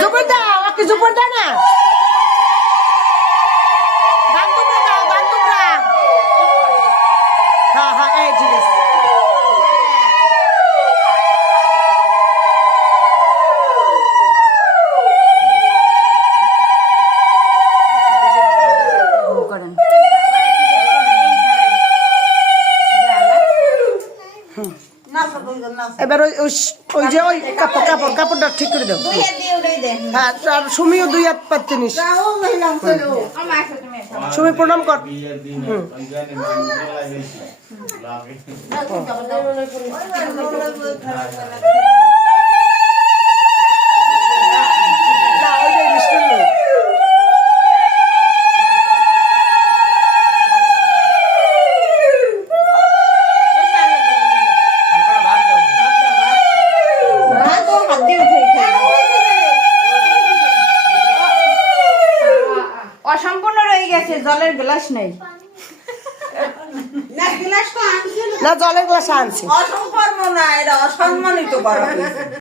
জুপুর দাও, ওকে জুপুর দাও না। বান্ধবরা দাও, বান্ধবরা। হ্যাঁ হ্যাঁ, এই ঠিক আছে। এবার ওই যে ওই কাপড়টা ঠিক করে দাও। হ্যাঁ, আর সুমিও 2 হাত পাচ্ছে নিস। সুমি প্রণাম কর। অসম্পূর্ণ রয়ে গেছে, জলের গ্লাস নেই। না, জলের গ্লাস আনছি। অসম্পূর্ণ না, এটা অসম্মানিত করা হয়েছে।